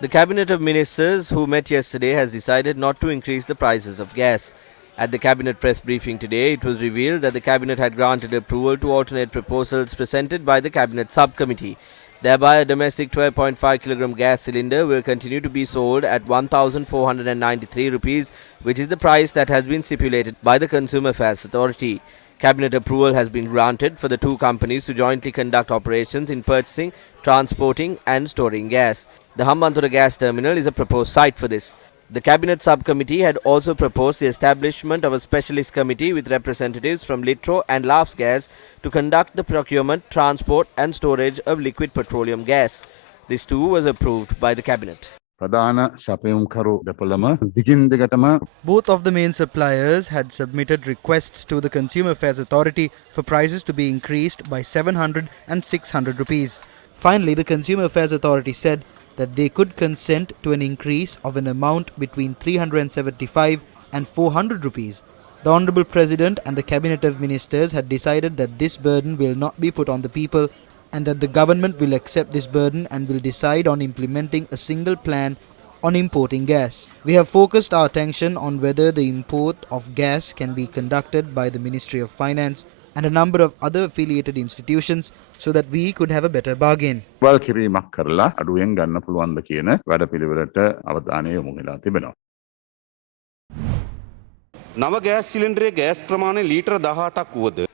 The Cabinet of Ministers who met yesterday has decided not to increase the prices of gas. At the Cabinet press briefing today, it was revealed that the Cabinet had granted approval to alternate proposals presented by the Cabinet subcommittee. Thereby, a domestic 12.5 kilogram gas cylinder will continue to be sold at 1,493 rupees, which is the price that has been stipulated by the Consumer Affairs Authority. Cabinet approval has been granted for the two companies to jointly conduct operations in purchasing, transporting and storing gas. The Hambantota gas terminal is a proposed site for this. The Cabinet subcommittee had also proposed the establishment of a specialist committee with representatives from Litro and Laughs Gas to conduct the procurement, transport and storage of liquid petroleum gas. This too was approved by the Cabinet. Both of the main suppliers had submitted requests to the Consumer Affairs Authority for prices to be increased by 700 and 600 rupees. Finally, the Consumer Affairs Authority said that they could consent to an increase of an amount between 375 and 400 rupees. The Honorable President and the Cabinet of Ministers had decided that this burden will not be put on the people and that the government will accept this burden and will decide on implementing a single plan on importing gas. We have focused our attention on whether the import of gas can be conducted by the Ministry of Finance and a number of other affiliated institutions so that we could have a better bargain.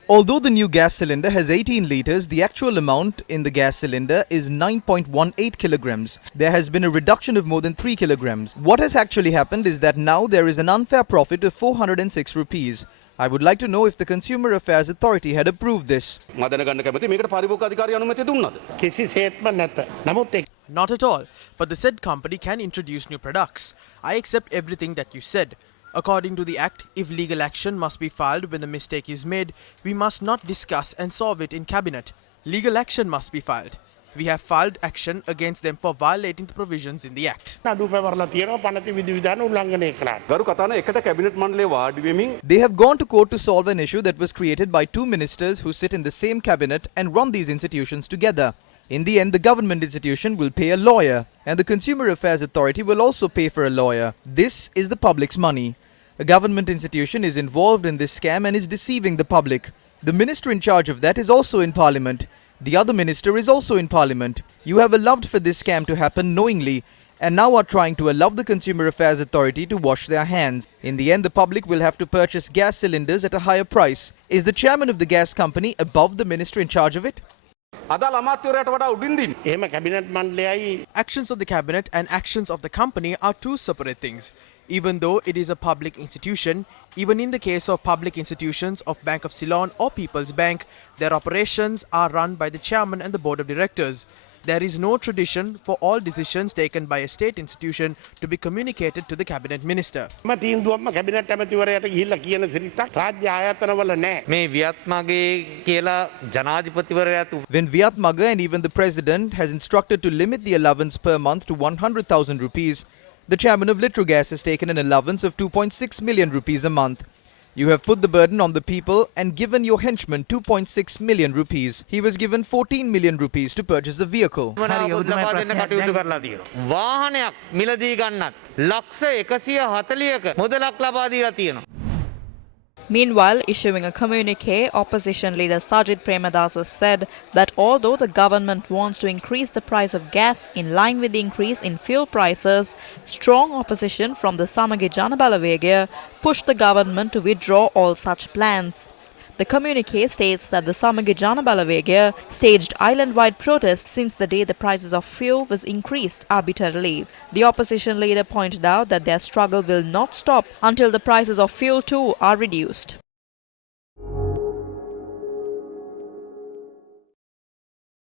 Although the new gas cylinder has 18 litres, the actual amount in the gas cylinder is 9.18 kilograms. There has been a reduction of more than 3 kilograms. What has actually happened is that now there is an unfair profit of 406 rupees. I would like to know if the Consumer Affairs Authority had approved this. Not at all, but the said company can introduce new products. I accept everything that you said. According to the Act, if legal action must be filed when the mistake is made, we must not discuss and solve it in Cabinet. Legal action must be filed. We have filed action against them for violating the provisions in the Act. They have gone to court to solve an issue that was created by two ministers who sit in the same cabinet and run these institutions together. In the end, the government institution will pay a lawyer, and the Consumer Affairs Authority will also pay for a lawyer. This is the public's money. A government institution is involved in this scam and is deceiving the public. The minister in charge of that is also in Parliament. The other minister is also in Parliament. You have allowed for this scam to happen knowingly and now are trying to allow the Consumer Affairs Authority to wash their hands. In the end, the public will have to purchase gas cylinders at a higher price. Is the chairman of the gas company above the minister in charge of it? Actions of the Cabinet and actions of the company are two separate things. Even though it is a public institution, even in the case of public institutions of Bank of Ceylon or People's Bank, their operations are run by the chairman and the board of directors. There is no tradition for all decisions taken by a state institution to be communicated to the cabinet minister. When Viat Maga and even the president has instructed to limit the allowance per month to 100,000 rupees, the chairman of Litrogas has taken an allowance of 2.6 million rupees a month. You have put the burden on the people and given your henchman 2.6 million rupees. He was given 14 million rupees to purchase a vehicle. Meanwhile, issuing a communique, opposition leader Sajid Premadasa said that although the government wants to increase the price of gas in line with the increase in fuel prices, strong opposition from the Samagi Jana Balawegaya pushed the government to withdraw all such plans. The communique states that the Samagi Jana Balawegaya staged island-wide protests since the day the prices of fuel was increased arbitrarily. The opposition leader pointed out that their struggle will not stop until the prices of fuel too are reduced.